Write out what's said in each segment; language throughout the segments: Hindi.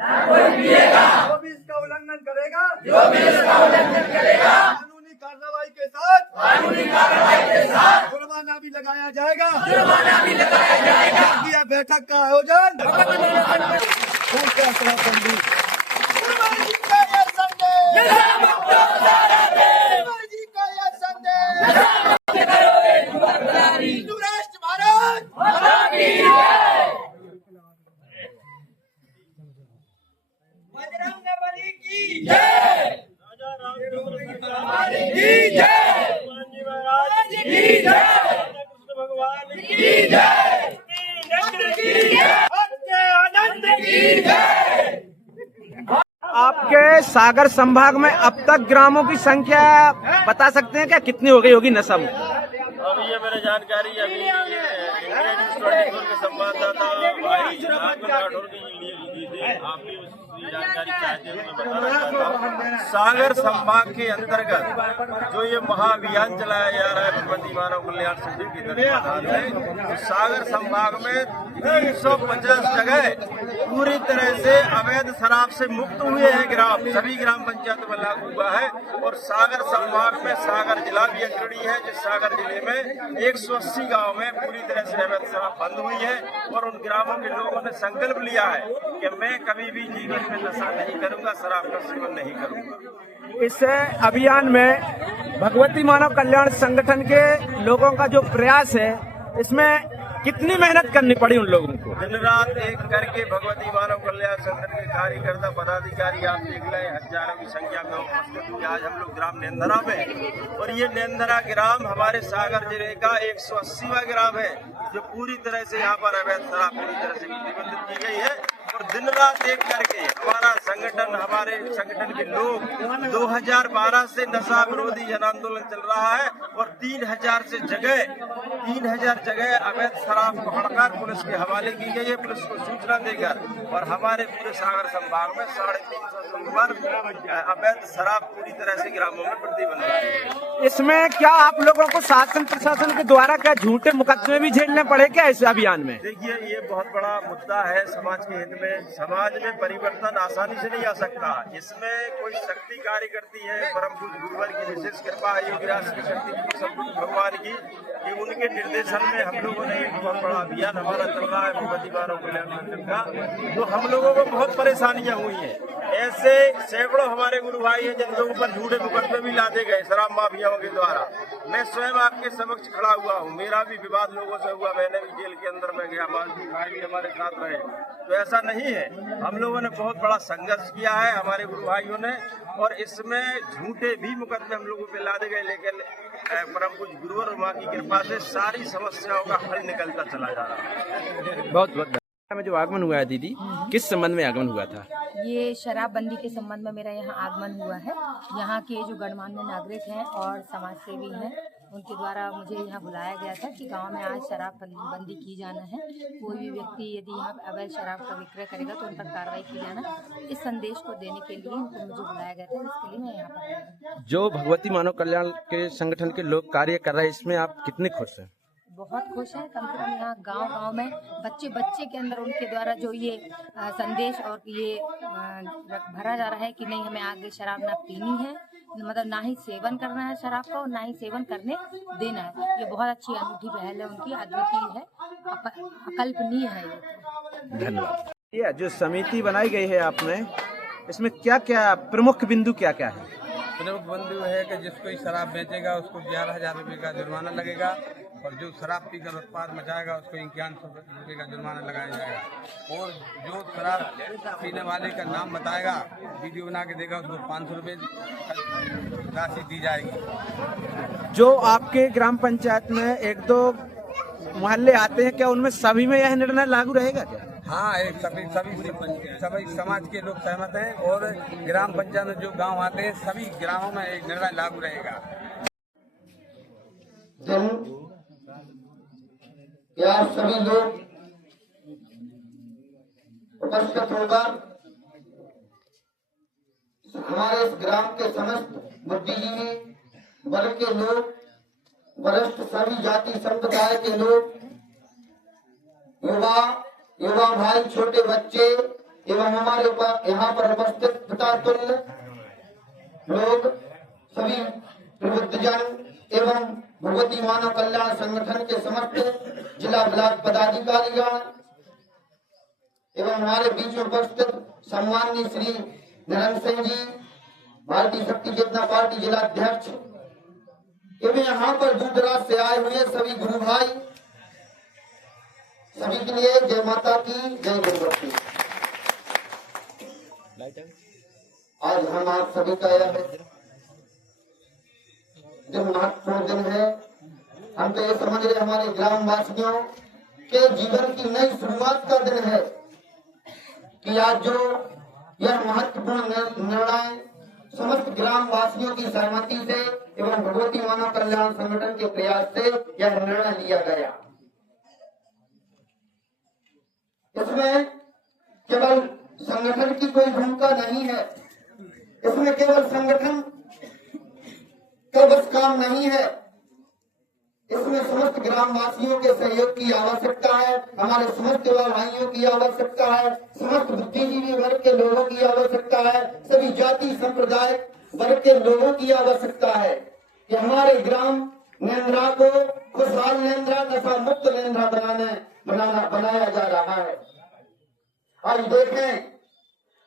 कोई पिएगा। जो भी इसका उल्लंघन करेगा कानूनी कार्रवाई के साथ जुर्माना भी लगाया जाएगा। यह बैठक का आयोजन बजरंगबली की जय, राजा रामचंद्र की जय, हनुमान जी महाराज की जय, कृष्ण भगवान की जय, नंद की जय, सत्य आनंद की जय। आपके सागर संभाग में अब तक ग्रामों की संख्या बता सकते हैं क्या, कितनी हो गई होगी नशा मुक्त? अब ये मेरे जानकारी अभी इंडिया न्यूज 24 के संवाददाता भाई नागमल राठौर की ली थी। आप भी उसकी जानकारी चाहते हैं तो बताना चाहता हूँ। सागर संभाग के अंतर्गत जो ये महाअभियान चलाया जा रहा है भगवती मानव कल्याण समिति की तत्वाधान में, तो सागर संभाग में 350 जगह पूरी तरह से अवैध शराब से मुक्त हुए हैं ग्राम, सभी ग्राम पंचायत में लागू हुआ है। और सागर संभाग में सागर जिला भी अग्रणी है, जिस सागर जिले में 180 गांव में पूरी तरह से अवैध शराब बंद हुई है। और उन ग्रामों के लोगों ने संकल्प लिया है कि मैं कभी भी जीवन में नशा नहीं करूंगा, शराब का सेवन नहीं करूंगा। इस अभियान में भगवती मानव कल्याण संगठन के लोगों का जो प्रयास है, इसमें कितनी मेहनत करनी पड़ी उन लोगों को? दिन रात एक करके भगवती मानव कल्याण संगठन के कार्यकर्ता पदाधिकारी आप देख लें, हजारों की संख्या में उपस्थित हुए। आज हम लोग ग्राम नेंदरा में, और ये नेंदरा ग्राम हमारे सागर जिले का 180वां ग्राम है जो पूरी तरह से यहाँ पर अवैध शराब पूरी तरह से प्रतिबंधित की गई है। और दिन रात एक करके हमारा संगठन, हमारे संगठन के लोग 2012 से नशा विरोधी जन आंदोलन चल रहा है, और 3000 जगह अवैध शराब पकड़कर पुलिस के हवाले की गई है, पुलिस को सूचना देकर। और हमारे पूरे सागर संभाग में 350 अवैध शराब पूरी तरह से ग्रामों में प्रतिबंध है। इसमें क्या आप लोगों को शासन प्रशासन के द्वारा क्या झूठे मुकदमे भी झेलने पड़े क्या इस अभियान में? देखिए, ये बहुत बड़ा मुद्दा है समाज के हित में। समाज में परिवर्तन आसानी से नहीं आ सकता, इसमें कोई शक्ति कार्य करती है। परम पूज्य गुरुवर की विशेष कृपा है, योगीराज की शक्ति संपूर्ण भगवान की, कि उनके निर्देशन में हम लोगों ने एक बहुत बड़ा अभियान हमारा चल रहा है भगवती मानव कल्याण मंदिर का। तो हम लोगों को बहुत परेशानियां हुई हैं। ऐसे सैकड़ों हमारे गुरु भाई हैं जिन लोगों पर झूठे मुकदमे भी लादे गए शराब माफियाओं के द्वारा। मैं स्वयं आपके समक्ष खड़ा हुआ हूँ, मेरा भी विवाद लोगों से हुआ, मैंने भी जेल के अंदर में गया, मालवी भाई भी हमारे साथ रहे। तो ऐसा नहीं है, हम लोगों ने बहुत बड़ा संघर्ष किया है हमारे गुरु भाइयों ने, और इसमें झूठे भी मुकदमे हम लोगों पे लादे गए, लेकिन परम पूज्य गुरुवर और मां की कृपा से सारी समस्याओं का हल निकलता चला जा रहा है। बहुत बहुत में जो आगमन हुआ है दीदी, किस संबंध में आगमन हुआ था? ये शराबबंदी के संबंध में मेरा यहाँ आगमन हुआ है। यहाँ के जो गणमान्य नागरिक हैं और समाज सेवी हैं, उनके द्वारा मुझे यहाँ बुलाया गया था कि गांव में आज शराब बंदी की जाना है। कोई भी व्यक्ति यदि यहाँ अवैध शराब का विक्रय करेगा तो उन पर कार्रवाई की जाना, इस संदेश को देने के लिए मुझे बुलाया गया था, इसके लिए मैं यहाँ पर आई। जो भगवती मानव कल्याण के संगठन के लोग कार्य कर रहे हैं, इसमें आप कितने खुश हैं? बहुत खुश है। कम से कम यहाँ गांव-गांव में बच्चे के अंदर उनके द्वारा जो ये संदेश और ये भरा जा रहा है कि नहीं, हमें आगे शराब ना पीनी है, मतलब ना ही सेवन करना है शराब का और ना ही सेवन करने देना है। ये बहुत अच्छी अनूठी पहल है उनकी, अद्वितीय है, अकल्पनीय है ये। धन्यवाद। ये जो समिति बनाई गई है आपने, इसमें क्या क्या प्रमुख बिंदु क्या क्या है? प्रमुख बिंदु है कि जिसको शराब बेचेगा उसको 11,000 रुपये का जुर्माना लगेगा, और जो शराब पीकर उत्पाद मचाएगा उसको 5100 रुपये का जुर्माना लगाया जाएगा। और जो शराब पीने वाले का नाम बताएगा, वीडियो बना के देगा, उसको 500 रुपये राशि दी जाएगी। जो आपके ग्राम पंचायत में 1-2 मोहल्ले आते हैं, क्या उनमें सभी में यह निर्णय लागू रहेगा क्या? हाँ, एक सभी समाज के लोग सहमत हैं, और ग्राम पंचायत में जो गांव आते हैं सभी ग्रामों में एक निर्णय लागू रहेगा। क्या सभी लोग उपस्थित होकर हमारे इस ग्राम के समस्त बुद्धिजीवी वर्ग के लोग, वरिष्ठ सभी जाति संप्रदाय के लोग, युवा भाई, छोटे बच्चे, एवं हमारे यहाँ पर उपस्थित पितातुल्य लोग, सभी प्रबुद्धजन एवं भगवती मानव कल्याण संगठन के समस्त जिला ब्लॉक पदाधिकारीगण एवं हमारे बीच में उपस्थित सम्माननीय श्री नरेंद्र सिंह जी, भारतीय शक्ति चेतना पार्टी जिला अध्यक्ष एवं यहाँ पर दूर दराज से आए हुए सभी गुरु भाई, सभी के लिए जय माता की, जय गुरुवती। आज हम आप सभी का यह दिन महत्वपूर्ण दिन है। हम तो ये समझ रहे हमारे ग्राम वासियों के जीवन की नई शुरुआत का दिन है कि आज जो यह महत्वपूर्ण निर्णय समस्त ग्राम वासियों की सहमति से एवं भगवती मानव कल्याण संगठन के प्रयास से यह निर्णय लिया गया। इसमें केवल संगठन की कोई भूमिका नहीं है, इसमें केवल संगठन का बस काम नहीं है, इसमें समस्त ग्रामवासियों के सहयोग की आवश्यकता है, हमारे समस्त युवा भाइयों की आवश्यकता है, समस्त बुद्धिजीवी वर्ग के लोगों की आवश्यकता है, सभी जाति संप्रदाय वर्ग के लोगों की आवश्यकता है कि हमारे ग्राम नेंद्रा को खुशहाल नेंद्रा, नशा मुक्त नेंद्रा बनाया जा रहा है। आज देखें,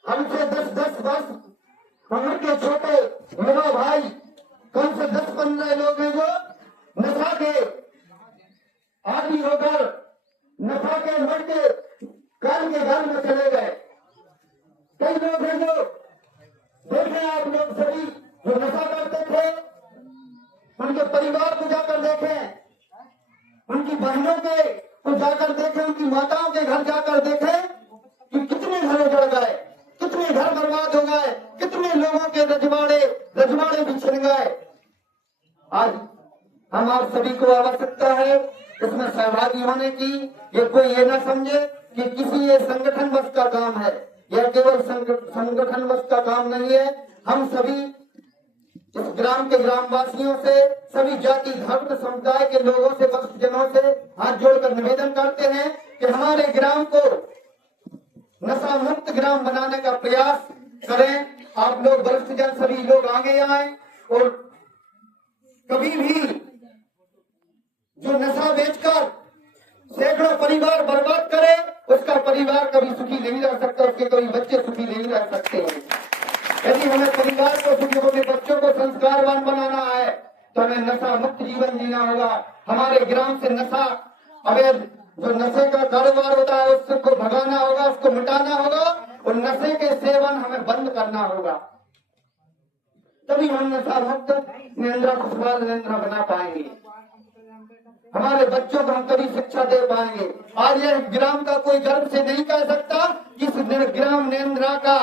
हमसे 10-10 वर्ष उम्र के छोटे युवा भाई, कम से 10-15 लोग हैं जो नशा के आदि होकर नशा के मरते काल के घर में चले गए। कई लोग हैं जो देखें आप लोग सभी जो नशा करते थे, उनके परिवार को जाकर देखें, उनकी बहनों के को जाकर देखें, उनकी माताओं के घर जाकर देखें कि कितने घर उजड़ गए, कितने घर बर्बाद हो गए, कितने लोगों के रजवाड़े बिछड़ गए। आज हम आप सभी को आवश्यकता है इसमें सहभागी होने की। ये कोई ये न समझे कि किसी ये संगठन बस का काम है, यह केवल संगठन बस का काम नहीं है। हम सभी इस ग्राम के ग्रामवासियों से, सभी जाति धर्म समुदाय के लोगों से, भक्तजनों से हाथ जोड़कर निवेदन करते हैं कि हमारे ग्राम को नशा मुक्त ग्राम बनाने का प्रयास करें। आप लोग वरिष्ठजन सभी लोग आगे आए और कभी भी जो नशा बेचकर सैकड़ों परिवार बर्बाद करे, उसका परिवार कभी सुखी नहीं रह सकता, उसके कभी बच्चे सुखी नहीं रह सकते हैं। यदि हमें परिवार को सुखी, अपने बच्चों को संस्कारवान बनाना है तो हमें नशा मुक्त जीवन जीना होगा। हमारे ग्राम से नशा अवैध जो नशे का कारोबार होता है उसको भगाना होगा, उसको मिटाना होगा और नशे के सेवन हमें बंद करना होगा, तभी हम नशा मुक्त नेंद्रा खुशहाल नेंद्रा बना पाएंगे। हमारे बच्चों को हम तभी शिक्षा दे पाएंगे। आज यह ग्राम का कोई गर्व से नहीं कह सकता कि इस ग्राम नेंद्रा का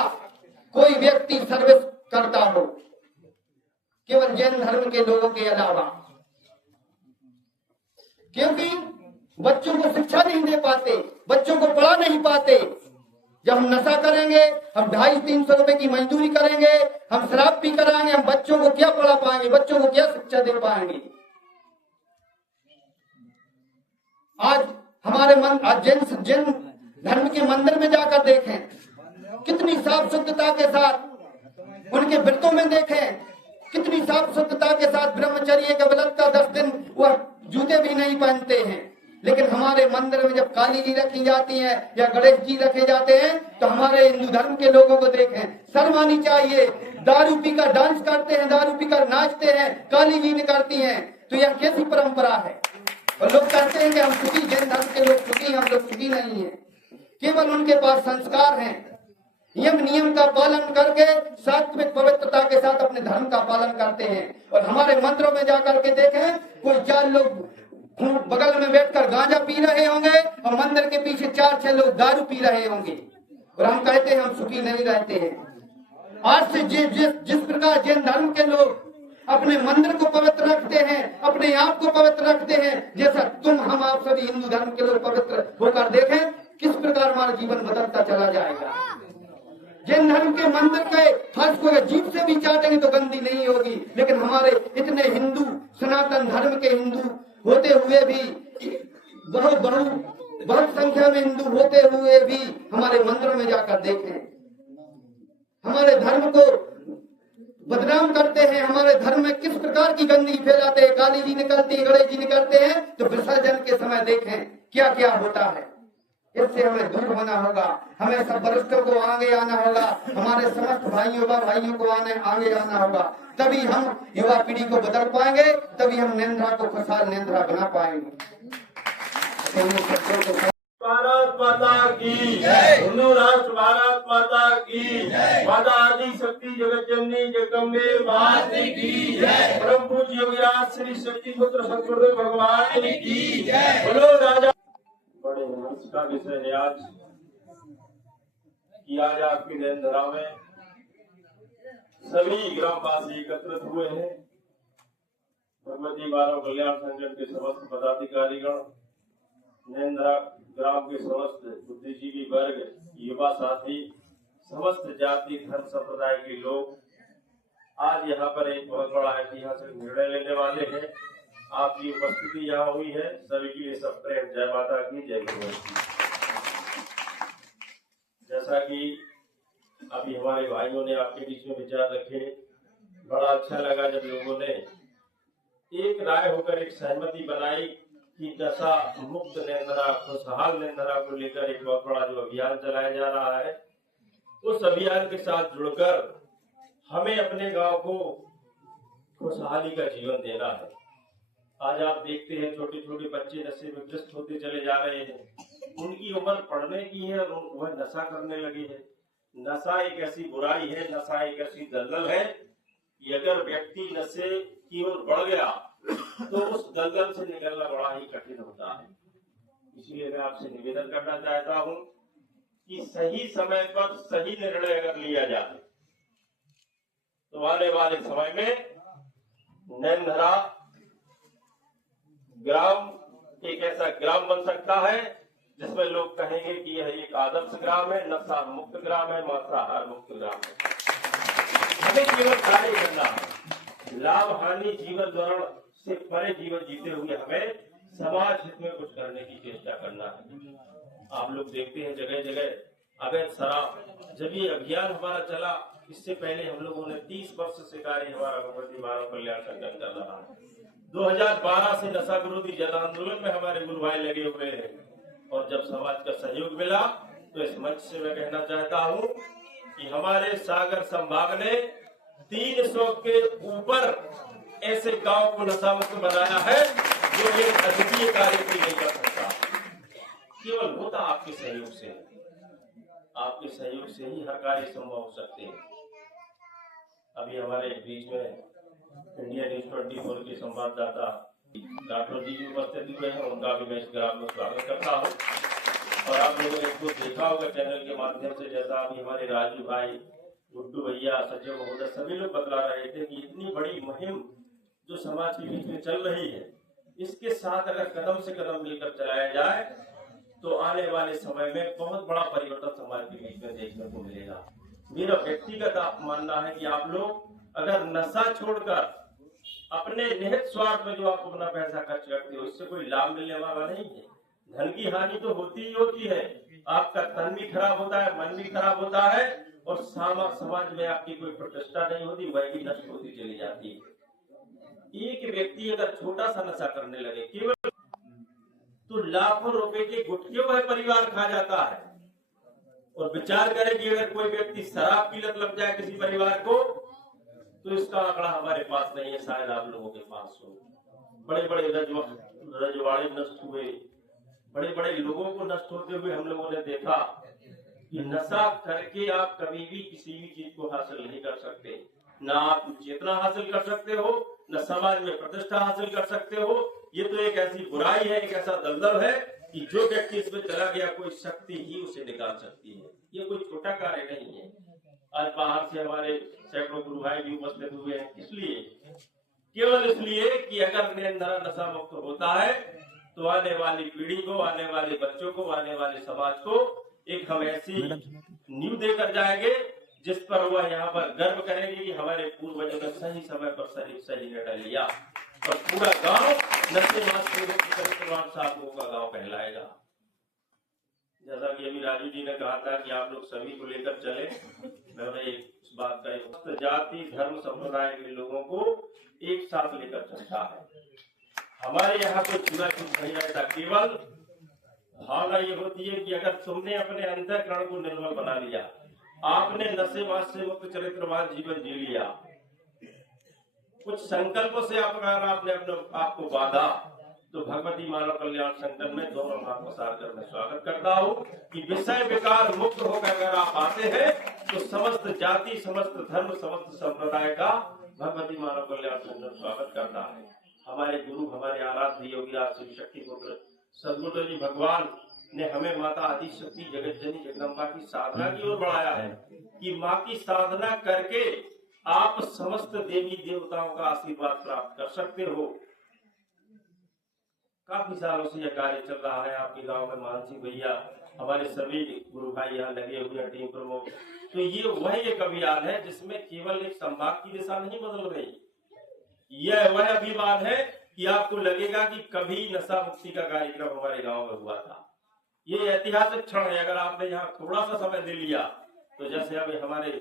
कोई व्यक्ति सर्विस करता हो, केवल जैन धर्म के लोगों के अलावा, क्योंकि बच्चों को शिक्षा नहीं दे पाते, बच्चों को पढ़ा नहीं पाते। जब हम नशा करेंगे, हम 250-300 रुपए की मजदूरी करेंगे, हम शराब पी कर आएंगे, हम बच्चों को क्या पढ़ा पाएंगे, बच्चों को क्या शिक्षा दे पाएंगे। आज हमारे जैन धर्म के मंदिर में जाकर देखें, कितनी साफ शुद्धता के साथ उनके व्रतों में देखें, कितनी साफ शुद्धता के साथ ब्रह्मचर्य के व्रत का 10 दिन वह जूते भी नहीं पहनते हैं। लेकिन हमारे मंदिर में जब काली जी रखी जाती है या गणेश जी रखे जाते हैं तो हमारे हिंदू धर्म के लोगों को देखें, शर्म आनी चाहिए। दारू पीकर डांस करते हैं, दारू पीकर नाचते हैं, काली जी निकालती हैं, तो यह कैसी परंपरा है। और लोग कहते हैं कि हम सुखी, जैन धर्म के लोग सुखी, हम लोग सुखी नहीं है। केवल उनके पास संस्कार हैं, नियम का पालन करके सात्विक पवित्रता के साथ अपने धर्म का पालन करते हैं। और हमारे मंदिरों में जाकर के देखें, कोई 4 लोग बगल में बैठकर गांजा पी रहे होंगे और मंदिर के पीछे 4-6 लोग दारू पी रहे होंगे, और हम कहते हैं हम सुखी नहीं रहते हैं। आज से जिस प्रकार जैन धर्म के लोग अपने मंदिर को पवित्र रखते हैं, अपने आप को पवित्र रखते हैं, जैसा हम आप सभी हिंदू धर्म के लोग पवित्र होकर देखें, किस प्रकार हमारा जीवन बदलता चला जाएगा। जैन धर्म के मंदिर के फर्श को जीभ से भी चाटेंगे तो गंदी नहीं होगी, लेकिन हमारे इतने हिंदू, सनातन धर्म के हिंदू होते हुए भी बहु बहुत संख्या में हिंदू होते हुए भी हमारे मंदिरों में जाकर देखें, हमारे धर्म को बदनाम करते हैं, हमारे धर्म में किस प्रकार की गंदगी फैलाते हैं। काली जी निकलती है, गणेश जी निकलते हैं, तो विसर्जन के समय देखें क्या क्या होता है। इससे हमें दूर होना होगा, हमें सब वरिष्ठों को आगे आना होगा, हमारे समस्त भाइयों को आगे आना होगा, तभी हम युवा पीढ़ी को बदल पाएंगे, तभी हम नेंद्रा को खुशहाल नेंद्रा बना पाएंगे। भारत माता की हिंदू राष्ट्र भारत माता की माता आदि शक्ति जगत जननी जगदम्बे माता की परम पूज्य योगीराज श्री शक्ति पुत्र सद्गुरुदेव भगवान की बोलो राजा। बड़े हर्ष का विषय है आज कि आज आपकी नेंद्रा में सभी ग्रामवासी एकत्रित हुए हैं। भगवती मानव कल्याण संगठन के समस्त पदाधिकारीगण, नेंद्रा ग्राम के समस्त बुद्धिजीवी वर्ग, युवा साथी, समस्त जाति धर्म संप्रदाय के लोग आज यहाँ पर एक बहुत बड़ा ऐतिहासिक निर्णय लेने वाले हैं। आपकी उपस्थिति यहाँ हुई है, सभी के लिए सब प्रेम जय माता की, जय गुरु। जैसा कि अभी हमारे भाइयों ने आपके बीच में विचार रखे, बड़ा अच्छा लगा जब लोगों ने एक राय होकर एक सहमति बनाई कि नशा मुक्त नेंद्रा, खुशहाल नेंद्रा को लेकर एक बहुत बड़ा जो अभियान चलाया जा रहा है, उस अभियान के साथ जुड़कर हमें अपने गांव को खुशहाली का जीवन देना है। आज आप देखते हैं छोटे छोटे बच्चे नशे में ग्रस्त होते चले जा रहे हैं, उनकी उम्र पढ़ने की है और वह नशा करने लगे हैं। नशा एक ऐसी बुराई है, नशा एक ऐसी दलदल है कि अगर व्यक्ति नशे की ओर बढ़ गया तो उस दलदल से निकलना बड़ा ही कठिन होता है। इसलिए मैं आपसे निवेदन करना चाहता हूं कि सही समय पर सही निर्णय अगर लिया जाए तो आने वाले समय में नेंद्रा ग्राम एक ऐसा ग्राम बन सकता है जिसमें लोग कहेंगे कि यह एक आदर्श ग्राम है, नशा मुक्त ग्राम है, मांसाहार मुक्त ग्राम है। हमें केवल कार्य करना है, लाभ हानि जीवन धोरण से परे जीवन जीते हुए हमें समाज हित में कुछ करने की चेष्टा करना है। आप लोग देखते हैं जगह जगह अवैध शराब, जब ये अभियान हमारा चला, इससे पहले हम लोगों ने 30 वर्ष से कार्य हमारा भगवती मानव कल्याण संगठन कर रहा है। 2012 से नशा विरोधी जन आंदोलन में हमारे गुरु भाई लगे हुए हैं और जब समाज का सहयोग मिला तो इस मंच से मैं कहना चाहता हूं कि हमारे सागर संभाग ने 300 के ऊपर ऐसे गांव को नशा मुक्त बनाया है जो एक अद्वितीय कार्य भी नहीं कर सकता। केवल होता आपके सहयोग से, आपके सहयोग से ही हर कार्य संभव हो सकते हैं। अभी हमारे बीच में इंडिया न्यूज 24 के संवाददाता डॉक्टर जी उपस्थित हुए हैं, उनका भी मैं इस ग्राम में स्वागत करता हूँ। और आप लोगों ने इसको देखा होगा चैनल के माध्यम से, जैसा अभी हमारे राजू भाई, गुड्डू भैया, सचिव महोदय सभी लोग बतला रहे थे कि इतनी बड़ी मुहिम जो समाज के बीच में चल रही है, इसके साथ अगर कदम से कदम मिलकर चलाया जाए तो आने वाले समय में बहुत बड़ा परिवर्तन समाज के बीच में देखने को मिलेगा। मेरा व्यक्तिगत मानना है कि आप लोग अगर नशा छोड़कर अपने निहित स्वार्थ में जो आप अपना पैसा खर्च करते हो, इससे कोई लाभ मिलने वाला नहीं है। धन की हानि तो होती ही होती है, आपका तन भी खराब होता है, मन भी खराब होता है और समाज में आपकी कोई प्रतिष्ठा नहीं होती, वह भी नष्ट होती चली जाती है। एक व्यक्ति अगर छोटा सा नशा करने लगे केवल, तो लाखों रुपए के गुटखे वह परिवार खा जाता है। और विचार करें कि अगर कोई व्यक्ति शराब की लत लग जाए किसी परिवार को, तो इसका आंकड़ा हमारे पास नहीं है, शायद आप लोगों के पास हो। बड़े बड़े रजवाड़े नष्ट हुए, बड़े बड़े लोगों को नष्ट होते हुए हम लोगों ने देखा कि नशा करके आप कभी भी किसी भी चीज को हासिल नहीं कर सकते। ना आप चेतना हासिल कर सकते हो, न समाज में प्रतिष्ठा हासिल कर सकते हो। ये तो एक ऐसी बुराई है, एक ऐसा दलदल है कि जो व्यक्ति इसमें चला गया, कोई शक्ति ही उसे निकाल सकती है। ये कोई छोटा कार्य नहीं है। आज बाहर से हमारे सैकड़ों गुरु भाई भी उपस्थित हुए हैं, इसलिए केवल इसलिए कि अगर नेंद्रा नशा मुक्त होता है तो आने वाली पीढ़ी को, आने वाले बच्चों को, आने वाले समाज को एक हम ऐसी नींव देकर जाएंगे जिस पर वह यहाँ पर गर्व करेंगे कि हमारे पूर्वजों ने सही समय पर सही निर्णय लिया। और पूरा गांव नशे मास के साथ लोगों का गांव कहलाएगा। जैसा कि अभी राजू जी ने कहा था कि आप लोग सभी को लेकर चले, मैंने इस बात का जाति धर्म संप्रदाय के लोगों को एक साथ लेकर चलता है। हमारे यहाँ कोई चुना चुप नहीं रहता, केवल भावना ये होती है कि अगर तुमने अपने अंतःकरण को निर्मल बना लिया, आपने नशेबाज से मुक्त चरित्रवान जीवन जी लिया, कुछ संकल्पों से अगर आपने अपने आप को बांधा, तो भगवती मानव कल्याण संगठन में दोनों हाथ पसार कर मैं स्वागत करता हूँ कि विषय विकार मुक्त होकर अगर आप आते हैं तो समस्त जाति, समस्त धर्म, समस्त संप्रदाय का भगवती मानव कल्याण संगठन स्वागत करता है। हमारे गुरु, हमारे आराध्य योगीराज शिव शक्ति पुत्र सदगुरु जी भगवान ने हमें माता आदि शक्ति जगत जननी जगदम्बा की साधना की ओर बढ़ाया है कि माँ की साधना करके आप समस्त देवी देवताओं का आशीर्वाद प्राप्त कर सकते हो। काफी सालों से यह कार्य चल रहा है आपके गांव में। मानसी भैया, हमारे सभी गुरु भाई यहाँ लगे हुए हैं, टीम प्रमुख। तो ये वह एक अभियान है जिसमें केवल एक संभाग की दिशा नहीं बदल रही, यह वह अभियान है कि आपको लगेगा कि कभी नशा मुक्ति का कार्यक्रम हमारे गांव में हुआ था। ये ऐतिहासिक क्षण है। अगर आपने यहाँ थोड़ा सा समय दे लिया तो जैसे अभी हमारे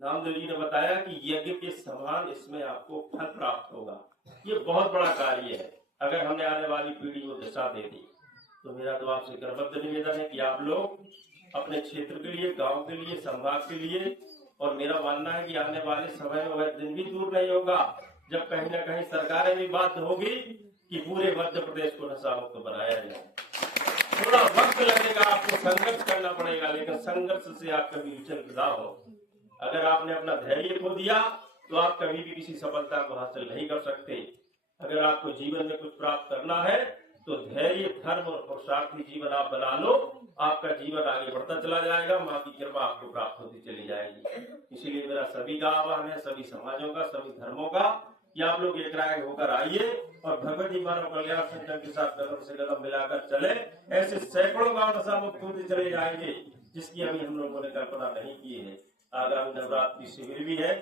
नामदेव जी ने बताया कि यज्ञ के समान इसमें आपको फल प्राप्त होगा। ये बहुत बड़ा कार्य है। अगर हमने आने वाली पीढ़ी को दिशा दे दी तो मेरा तो आपसे करबद्ध निवेदन है कि आप लोग अपने क्षेत्र के लिए, गांव के लिए, संभाग के लिए, और मेरा मानना है कि आने वाले समय में वह दिन भी दूर नहीं होगा जब कहीं न कहीं सरकारें भी बाध्य होगी कि पूरे मध्य प्रदेश को नशा मुक्त बनाया जाए। थोड़ा वक्त लगेगा, आपको संघर्ष करना पड़ेगा, लेकिन संघर्ष से आप कभी विचलित ना हो। अगर आपने अपना धैर्य खो दिया तो आप कभी भी किसी सफलता को हासिल नहीं कर सकते। अगर आपको जीवन में कुछ प्राप्त करना है तो धैर्य, धर्म और पुरुषार्थी जीवन आप बना लो, आपका जीवन आगे बढ़ता चला जाएगा, माँ की कृपा आपको प्राप्त होती चली जाएगी। इसीलिए मेरा सभी का आह्वान है, सभी समाजों का, सभी धर्मों का, कि आप लोग एक राय होकर आइए और भगवती मानव कल्याण संगठन के साथ कदम से कदम मिलाकर चले। ऐसे सैकड़ों गांव नशा मुक्त होते चले जाएंगे जिसकी अभी हम लोगों ने कल्पना नहीं की है। आगामी नवरात्रि शिविर भी है।